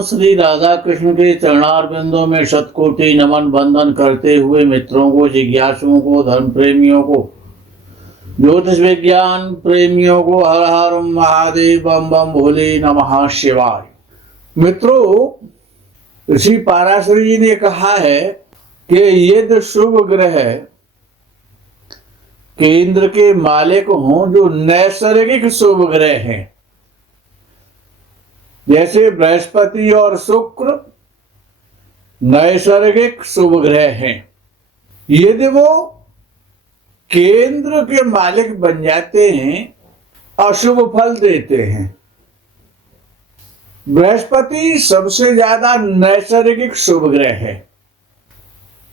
भगवान श्री राधा कृष्ण के चरणारविंदों में शतकोटि नमन बंदन करते हुए मित्रों को, जिज्ञासुओं को, धर्म प्रेमियों को, ज्योतिष विज्ञान प्रेमियों को हर हर महादेव बम बम भोले नमः शिवाय। मित्रों, ऋषि पाराशर जी ने कहा है कि यदि शुभ ग्रह केंद्र के मालिक हों जो नैसर्गिक शुभ ग्रह हैं, जैसे बृहस्पति और शुक्र नैसर्गिक शुभ ग्रह हैं, यदि वो केंद्र के मालिक बन जाते हैं, अशुभ फल देते हैं। बृहस्पति सबसे ज्यादा नैसर्गिक शुभ ग्रह है,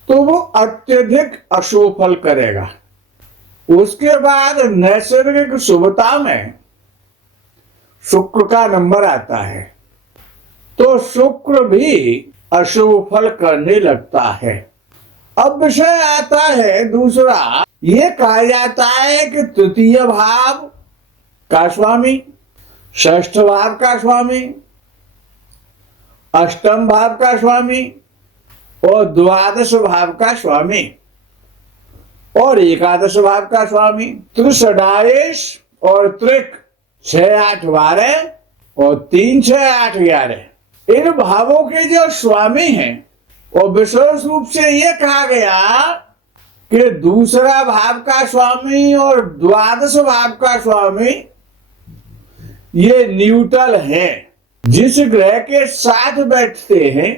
तो वो अत्यधिक अशुभ फल करेगा। उसके बाद नैसर्गिक शुभता में शुक्र का नंबर आता है, तो शुक्र भी अशुभ फल करने लगता है। अब विषय आता है दूसरा, ये कहा जाता है कि तृतीय भाव का स्वामी, षष्ठ भाव का स्वामी, अष्टम भाव का स्वामी और द्वादश भाव का स्वामी और एकादश भाव का स्वामी, त्रिषडाएश और त्रिक 6, 8, 12 और 3, 6, 8, 11 इन भावों के जो स्वामी हैं, और विशेष रूप से यह कहा गया कि दूसरा भाव का स्वामी और द्वादश भाव का स्वामी ये न्यूट्रल है। जिस ग्रह के साथ बैठते हैं,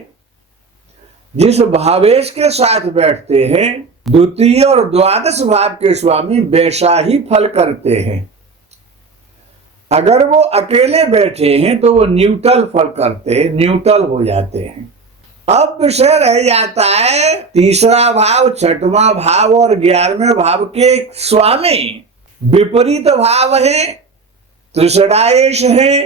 जिस भावेश के साथ बैठते हैं, द्वितीय और द्वादश भाव के स्वामी वैसा ही फल करते हैं। अगर वो अकेले बैठे हैं तो वो न्यूट्रल फल करते हैं, न्यूट्रल हो जाते हैं। अब विषय रह जाता है तीसरा भाव, छठवां भाव और 11वें भाव के स्वामी विपरीत भाव है, त्रिषडाएश है,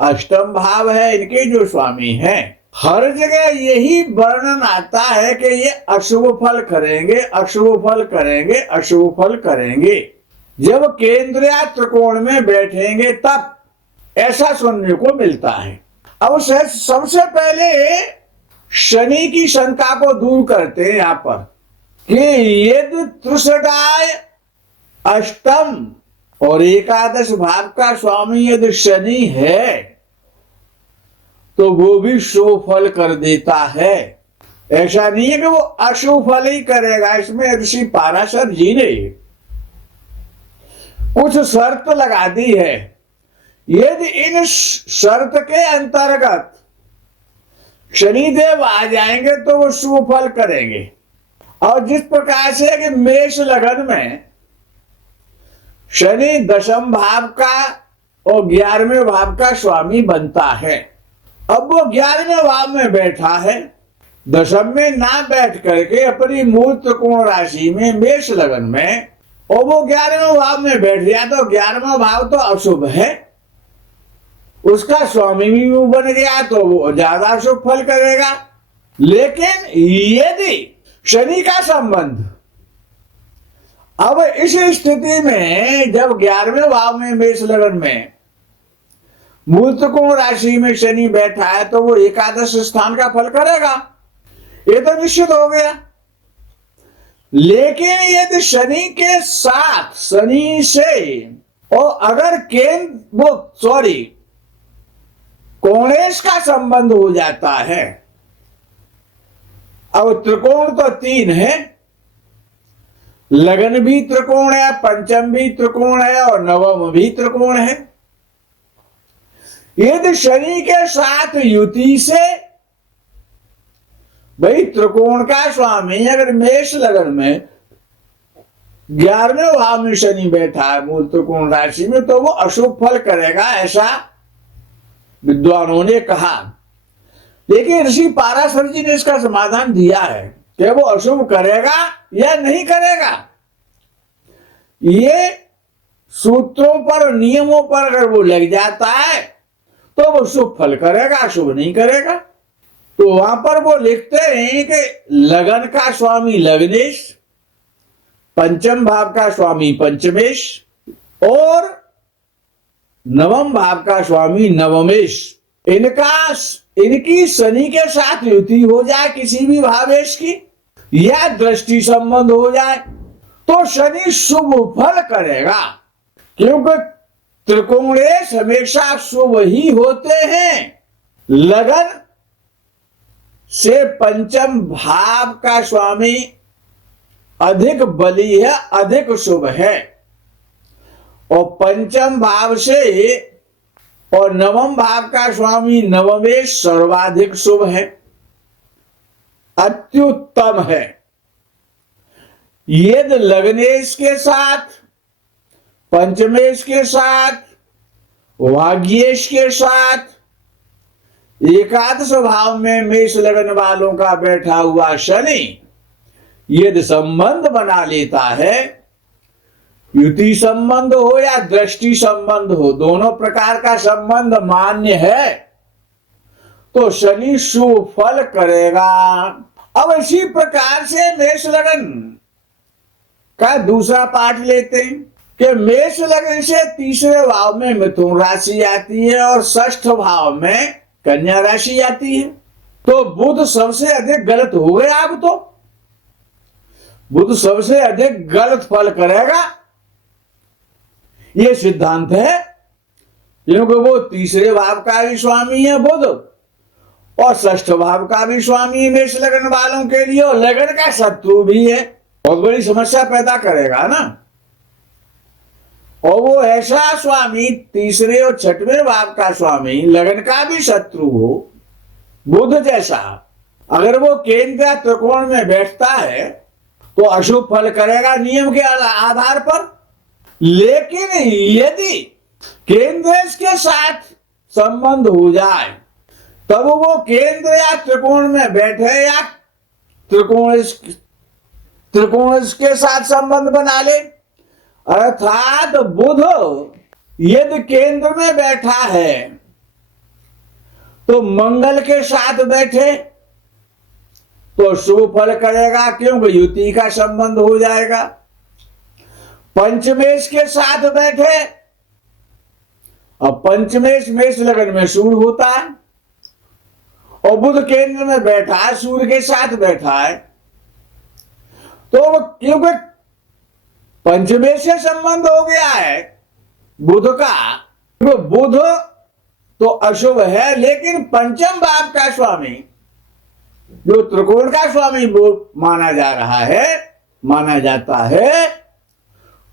अष्टम भाव है, इनके जो स्वामी हैं। हर जगह यही वर्णन आता है कि ये अशुभ फल करेंगे, अशुभ फल करेंगे, अशुभ फल करेंगे। जब केंद्र या त्रिकोण में बैठेंगे तब ऐसा सुनने को मिलता है। अब सबसे पहले शनि की शंका को दूर करते हैं यहां पर कि यदि त्रिषडाय अष्टम और एकादश भाव का स्वामी यदि शनि है तो वो भी शुभ फल कर देता है। ऐसा नहीं है कि वो अशुभ फल ही करेगा। इसमें ऋषि पाराशर जी ने कुछ शर्त लगा दी है। यदि इन शर्त के अंतर्गत शनिदेव आ जाएंगे तो वो शुभ फल करेंगे। और जिस प्रकार से कि मेष लगन में शनि दशम भाव का और 11वें भाव का स्वामी बनता है। अब वो 11वें भाव में बैठा है, दशम में ना बैठ करके अपनी मूल त्रिकोण राशि में मेष लगन में, और वो 11वें भाव में बैठ गया तो 11वां भाव तो अशुभ है, उसका स्वामी भी वो बन गया तो वो ज्यादा शुभ फल करेगा। लेकिन यदि शनि का संबंध, अब इस स्थिति में जब 11वें भाव में मेष लगन में मूल त्रिकोण राशि में शनि बैठा है तो वो एकादश स्थान का फल करेगा, ये तो निश्चित हो गया। लेकिन यदि शनि के साथ, शनि से और अगर कोणेश का संबंध हो जाता है, अब त्रिकोण तो 3 है, लगन भी त्रिकोण है, पंचम भी त्रिकोण है और नवम भी त्रिकोण है। यदि शनि के साथ युति से, भाई त्रिकोण का स्वामी अगर मेष लगन में 11वें भाव में शनि बैठा है मूल त्रिकोण राशि में तो वो अशुभ फल करेगा, ऐसा विद्वानों ने कहा। लेकिन ऋषि पाराशर जी ने इसका समाधान दिया है कि वो अशुभ करेगा या नहीं करेगा। ये सूत्रों पर और नियमों पर अगर वो लग जाता है तो वो शुभ फल करेगा, अशुभ नहीं करेगा। तो वहां पर वो लिखते हैं कि लगन का स्वामी लग्नेश, पंचम भाव का स्वामी पंचमेश और नवम भाव का स्वामी नवमेश, इनका इनकी शनि के साथ युति हो जाए किसी भी भावेश की, या दृष्टि संबंध हो जाए, तो शनि शुभ फल करेगा, क्योंकि त्रिकोणेश हमेशा शुभ ही होते हैं। लगन से पंचम भाव का स्वामी अधिक बली है, अधिक शुभ है, और पंचम भाव से और नवम भाव का स्वामी नवमेश सर्वाधिक शुभ है, अत्युत्तम है। यदि लग्नेश के साथ, पंचमेश के साथ, भाग्येश के साथ एकादश भाव में मेष लगन वालों का बैठा हुआ शनि यदि संबंध बना लेता है, युति संबंध हो या दृष्टि संबंध हो, दोनों प्रकार का संबंध मान्य है, तो शनि शुभ फल करेगा। अब इसी प्रकार से मेष लगन का दूसरा पाठ लेते हैं कि मेष लगन से तीसरे भाव में मिथुन राशि आती है और षष्ठ भाव में कन्या राशि आती है। तो बुध सबसे अधिक गलत हो गया। अब तो बुध सबसे अधिक गलत फल करेगा, यह सिद्धांत है, क्योंकि वो तीसरे भाव का भी स्वामी है बुध, और षष्ठ भाव का भी स्वामी है मेष लगन वालों के लिए, और लगन का शत्रु भी है। बहुत बड़ी समस्या पैदा करेगा ना। और वो ऐसा स्वामी, तीसरे और छठवें भाव का स्वामी, लगन का भी शत्रु हो, बुध जैसा, अगर वो केंद्र या त्रिकोण में बैठता है तो अशुभ फल करेगा नियम के आधार पर। लेकिन यदि केंद्र के साथ संबंध हो जाए, तब वो केंद्र या त्रिकोण में बैठे या त्रिकोण के साथ संबंध बना ले, अर्थात बुध यदि केंद्र में बैठा है तो मंगल के साथ बैठे तो शुभ फल करेगा, क्योंकि युति का संबंध हो जाएगा। पंचमेश के साथ बैठे, अब पंचमेश मेष लगन में सूर्य होता है, और बुध केंद्र में बैठा है, सूर्य के साथ बैठा है, तो क्योंकि पंचमेश से संबंध हो गया है बुध का, तो बुध तो अशुभ है, लेकिन पंचम भाव का स्वामी जो त्रिकोण का स्वामी वो माना जाता है,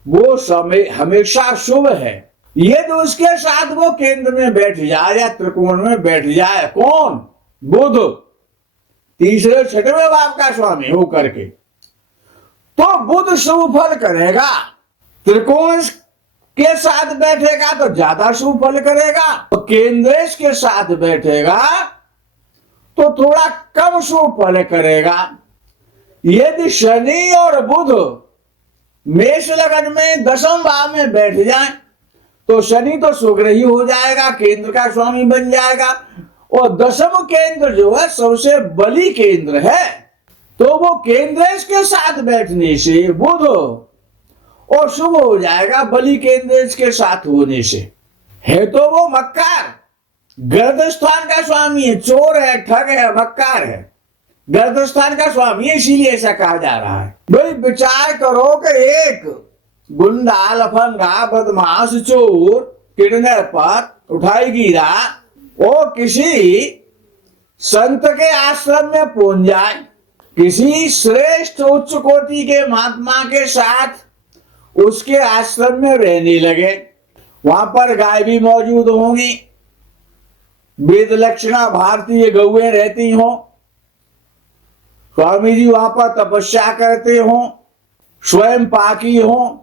वो समय हमेशा शुभ है। यदि उसके साथ वो केंद्र में बैठ जाए या त्रिकोण में बैठ जाए, कौन? बुध, तीसरे छठवें भाव का स्वामी हो करके, तो बुध शुभ फल करेगा। त्रिकोण के साथ बैठेगा तो ज्यादा शुभ फल करेगा, तो केंद्रेश के साथ बैठेगा तो थोड़ा कम शुभ फल करेगा। यदि शनि और बुध मेष लगन में दसम भाव में बैठ जाए तो शनि तो सुग्रही हो जाएगा, केंद्र का स्वामी बन जाएगा, और दसम केंद्र जो है सबसे बली केंद्र है, तो वो केंद्रेश के साथ बैठने से बुध और शुभ हो जाएगा, बली केंद्रेश के साथ होने से। है तो वो मक्कार, गर्द स्थान का स्वामी है, चोर है, ठग है, मक्कार है, गर्द स्थान का स्वामी है, इसीलिए ऐसा कहा जा रहा है। भाई विचार करो कि एक गुंडा, लफंगा, बदमाश, चोर, किडनैपर उठाई गिरा, वो किसी संत के आश्रम में पहुंच जाए, किसी श्रेष्ठ उच्च कोटि के महात्मा के साथ उसके आश्रम में रहने लगे, वहां पर गाय भी मौजूद होंगी, वेद लक्षणा भारतीय गौएं रहती हों, स्वामी जी वहां पर तपस्या करते हों, स्वयं पाकी हों,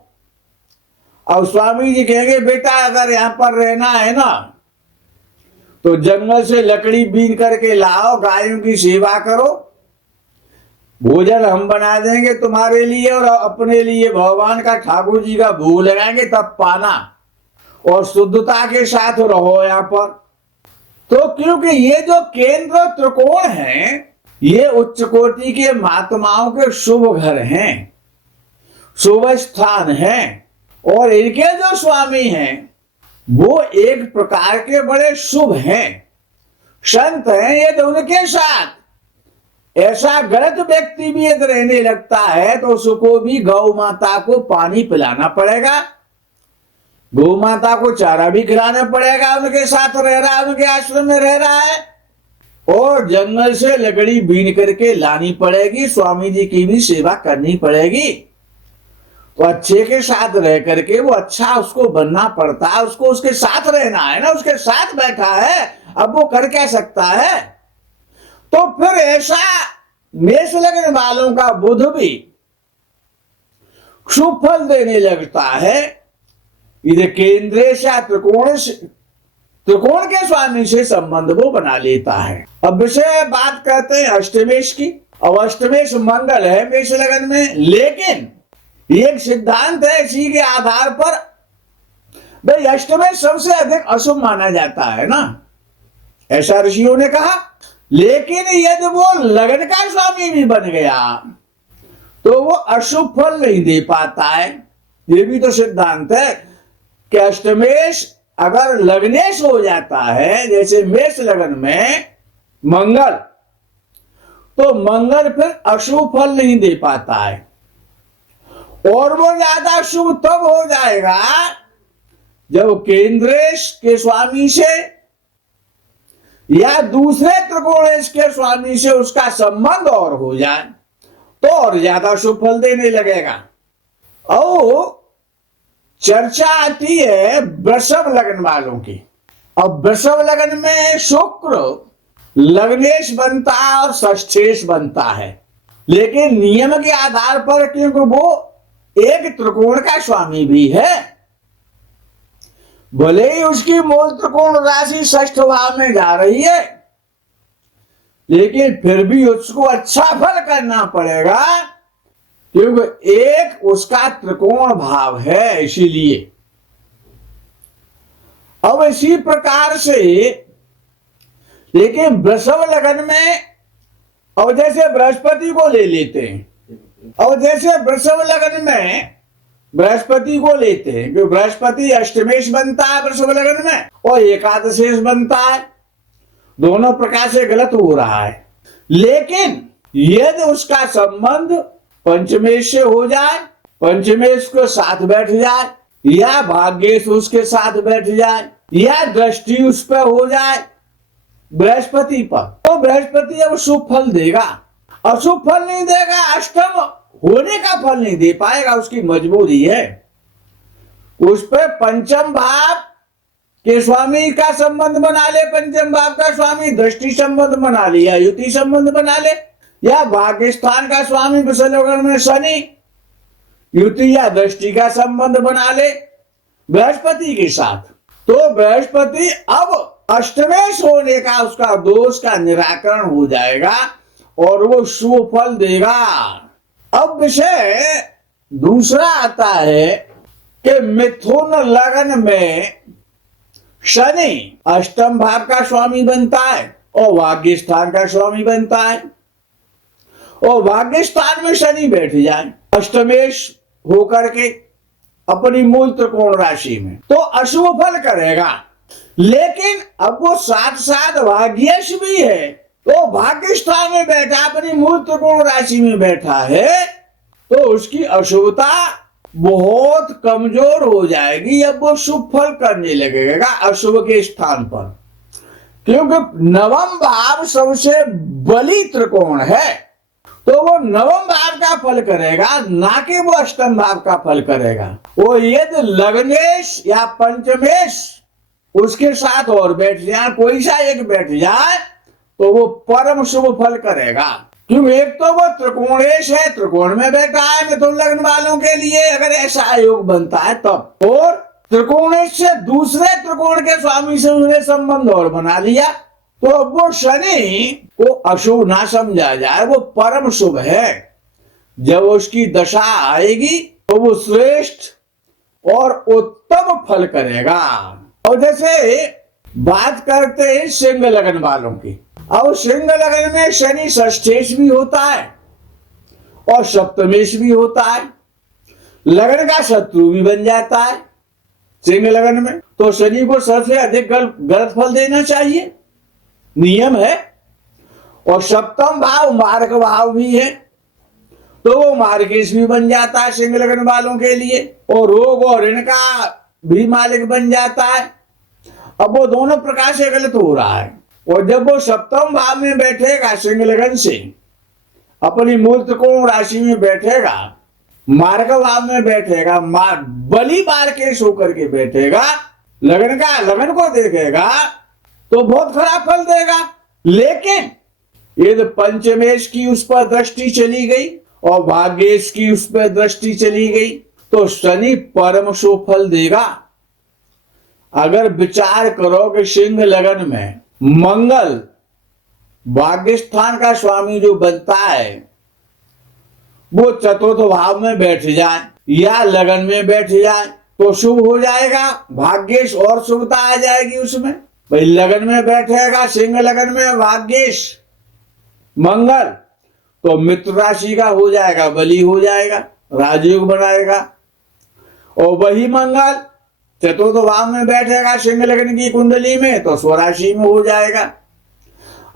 और स्वामी जी कहेंगे बेटा अगर यहां पर रहना है ना तो जंगल से लकड़ी बीन करके लाओ, गायों की सेवा करो, भोजन हम बना देंगे तुम्हारे लिए, और अपने लिए भगवान का, ठाकुर जी का भोग लगाएंगे, तब पाना, और शुद्धता के साथ रहो यहां पर। तो क्योंकि ये जो केंद्र त्रिकोण है, ये उच्च कोटि के महात्माओं के शुभ घर हैं, शुभ स्थान हैं, और इनके जो स्वामी हैं वो एक प्रकार के बड़े शुभ हैं, संत हैं यदि उनके साथ ऐसा गलत व्यक्ति भी यदि रहने लगता है तो उसको भी गौ माता को पानी पिलाना पड़ेगा, गौ माता को चारा भी खिलाना पड़ेगा, उनके साथ रह रहा है, उनके आश्रम में रह रहा है, और जंगल से लकड़ी बीन करके लानी पड़ेगी, स्वामी जी की भी सेवा करनी पड़ेगी। तो अच्छे के साथ रह करके वो अच्छा उसको बनना पड़ता है, उसको उसके साथ रहना है ना, उसके साथ बैठा है, अब वो कर क्या सकता है। तो फिर ऐसा मेष लग्न वालों का बुध भी शुभ फल देने लगता है। इधर केंद्र से त्रिकोण के स्वामी से संबंध वो बना लेता है। अब विषय बात करते हैं अष्टमेश की। अब अष्टमेश मंगल है मेष लग्न में, लेकिन एक सिद्धांत है इसी के आधार पर भाई अष्टमेश सबसे अधिक अशुभ माना जाता है ना, ऐसा ऋषियों ने कहा। लेकिन यदि वो लग्न का स्वामी भी बन गया तो वो अशुभ फल नहीं दे पाता है। ये भी तो सिद्धांत है कि अष्टमेश अगर लग्नेश हो जाता है, जैसे मेष लग्न में मंगल, तो मंगल फिर अशुभ फल नहीं दे पाता है, और वो ज्यादा शुभ तब हो जाएगा जब केंद्रेश के स्वामी से या दूसरे त्रिकोणेश के स्वामी से उसका संबंध और हो जाए तो और ज्यादा शुभ फल देने लगेगा। और चर्चा आती है वृषभ लग्न वालों की। अब वृषभ लग्न में शुक्र लग्नेश बनता है और षष्ठेश बनता है, लेकिन नियम के आधार पर, क्योंकि वो एक त्रिकोण का स्वामी भी है, भले ही उसकी मूल त्रिकोण राशि षष्ठ भाव में जा रही है, लेकिन फिर भी उसको अच्छा फल करना पड़ेगा, क्योंकि एक उसका त्रिकोण भाव है, इसीलिए। अब इसी प्रकार से, लेकिन वृषभ लग्न में, अब जैसे बृहस्पति को ले लेते हैं, और जैसे वृषभ लग्न में बृहस्पति को लेते हैं, क्योंकि बृहस्पति अष्टमेश बनता है वृषभ लग्न में और एकादशेश बनता है, दोनों प्रकार से गलत हो रहा है। लेकिन यदि उसका संबंध पंचमेश से हो जाए, पंचमेश को साथ बैठ जाए, या भाग्येश उसके साथ बैठ जाए, या दृष्टि उस पर हो जाए बृहस्पति पर, तो बृहस्पति अब शुभ फल देगा। अशुभ फल नहीं देगा, अष्टम होने का फल नहीं दे पाएगा, उसकी मजबूरी है। उस पर पंचम भाव के स्वामी का संबंध बना ले, पंचम भाव का स्वामी दृष्टि संबंध बना ले, या युति संबंध बना ले, या भाग्य स्थान का स्वामी वृषभ में शनि युति या दृष्टि का संबंध बना ले बृहस्पति के साथ, तो बृहस्पति अब अष्टमेश होने का उसका दोष का निराकरण हो जाएगा और वो शुभ फल देगा। अब विषय दूसरा आता है कि मिथुन लग्न में शनि अष्टम भाव का स्वामी बनता है और भाग्य स्थान का स्वामी बनता है, और भाग्य स्थान में शनि बैठ जाए अष्टमेश होकर के अपनी मूल त्रिकोण राशि में, तो अशुभ फल करेगा। लेकिन अब वो साथ साथ भाग्येश भी है, तो भाग्य स्थान में बैठा, अपनी मूल त्रिकोण राशि में बैठा है, तो उसकी अशुभता बहुत कमजोर हो जाएगी। अब वो शुभ फल करने लगेगा अशुभ के स्थान पर, क्योंकि नवम भाव सबसे बली त्रिकोण है, तो वो नवम भाव का फल करेगा, ना कि वो अष्टम भाव का फल करेगा। वो यदि लग्नेश या पंचमेश उसके साथ और बैठ जाए, कोई सा एक बैठ जाए, तो वो परम शुभ फल करेगा। क्योंकि एक तो वो त्रिकोणेश है, त्रिकोण में बैठा है मिथुन लग्न वालों के लिए, अगर ऐसा योग बनता है तब, और त्रिकोणेश से दूसरे त्रिकोण के स्वामी से उसने संबंध और बना लिया, तो अब वो शनि को अशुभ ना समझा जाए, वो परम शुभ है। जब उसकी दशा आएगी तो वो श्रेष्ठ और उत्तम फल करेगा। और जैसे बात करते हैं सिंह लग्न वालों की, अब सिंह लग्न में शनि षष्ठेश भी होता है और सप्तमेश भी होता है, लग्न का शत्रु भी बन जाता है सिंह लग्न में, तो शनि को सबसे अधिक गलत फल देना चाहिए। नियम है। और सप्तम भाव मार्ग भाव भी है, तो वो मार्गेश भी बन जाता है सिंह लगन वालों के लिए, और रोग और ऋण का भी मालिक बन जाता है। अब वो दोनों प्रकार से गलत हो रहा है। और जब वो सप्तम भाव में बैठेगा सिंह लगन से, अपनी मूल त्रिकोण राशि में बैठेगा, मार्ग भाव में बैठेगा, बली मार्गेश होकर के बैठेगा, लगन को देखेगा तो बहुत खराब फल देगा। लेकिन यदि पंचमेश की उस पर दृष्टि चली गई और भाग्येश की उस पर दृष्टि चली गई तो शनि परम शुभ फल देगा। अगर विचार करो कि सिंह लगन में मंगल भाग्य स्थान का स्वामी जो बनता है वो चतुर्थ भाव में बैठ जाए या लगन में बैठ जाए तो शुभ हो जाएगा, भाग्येश और शुभता आ जाएगी उसमें। भाई लगन में बैठेगा सिंह लगन में भाग्येश मंगल तो मित्र राशि का हो जाएगा, बली हो जाएगा, राजयोग बनाएगा। और वही मंगल चतुर्थ भाव में बैठेगा सिंह लगन की कुंडली में तो स्वराशि में हो जाएगा।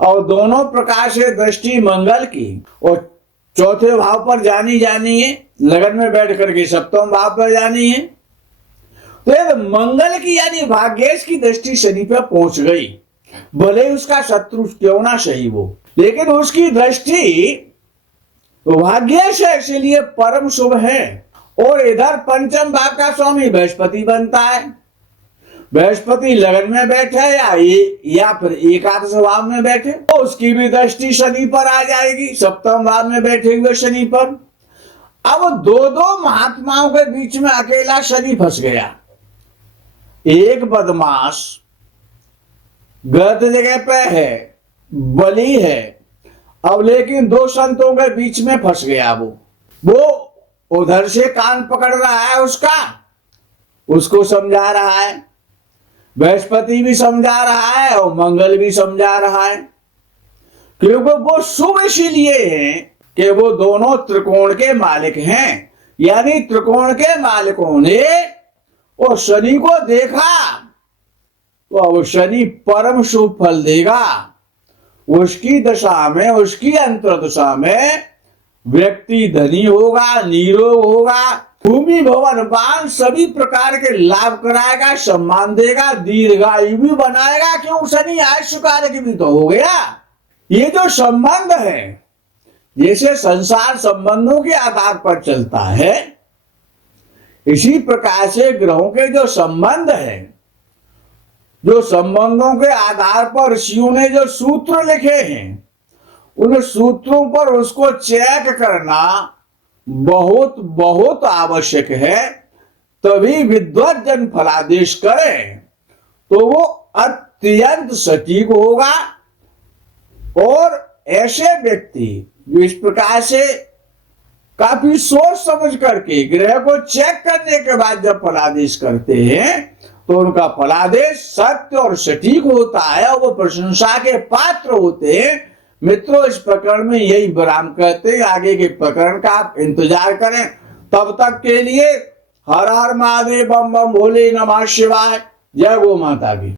और दोनों प्रकार से दृष्टि मंगल की और चौथे भाव पर जानी है, लगन में बैठ करके सप्तम भाव पर जानी है। तो मंगल की यानी भाग्येश की दृष्टि शनि पर पहुंच गई, भले उसका शत्रु क्यों ना सही वो, लेकिन उसकी दृष्टि भाग्येश है, इसलिए परम शुभ है। और इधर पंचम भाव का स्वामी बृहस्पति बनता है, बृहस्पति लगन में बैठे या फिर एकादश भाव में बैठे तो उसकी भी दृष्टि शनि पर आ जाएगी, सप्तम भाव में बैठे हुए शनि पर। अब दो महात्माओं के बीच में अकेला शनि फंस गया। एक बदमाश गलत जगह पे है, बली है, अब लेकिन दो संतों के बीच में फंस गया। वो उधर से कान पकड़ रहा है उसका, उसको समझा रहा है, बृहस्पति भी समझा रहा है और मंगल भी समझा रहा है, क्योंकि वो शुभ इसीलिए है कि वो दोनों त्रिकोण के मालिक हैं। यानी त्रिकोण के मालिकों ने वो शनि को देखा तो अब शनि परम शुभ फल देगा। उसकी दशा में, उसकी अंतर्दशा में व्यक्ति धनी होगा, निरोग होगा, भूमि भवन बान सभी प्रकार के लाभ कराएगा, सम्मान देगा, दीर्घायु भी बनाएगा। क्यों? शनि आयुष्य कारक भी तो हो गया। ये जो संबंध है जैसे संसार संबंधों के आधार पर चलता है, इसी प्रकार से ग्रहों के जो संबंध है, जो संबंधों के आधार पर ऋषियों ने जो सूत्र लिखे हैं, उन सूत्रों पर उसको चेक करना बहुत बहुत आवश्यक है। तभी विद्वत जन फलादेश करें तो वो अत्यंत सटीक होगा। और ऐसे व्यक्ति जो इस प्रकार से काफी सोच समझ करके ग्रह को चेक करने के बाद जब फलादेश करते हैं तो उनका फलादेश सत्य और सटीक होता है और वो प्रशंसा के पात्र होते हैं। मित्रों, इस प्रकरण में यही विराम करते हैं, आगे के प्रकरण का आप इंतजार करें। तब तक के लिए हर हर महादेव, बम बम भोले, नमः शिवाय, जय गो माता की।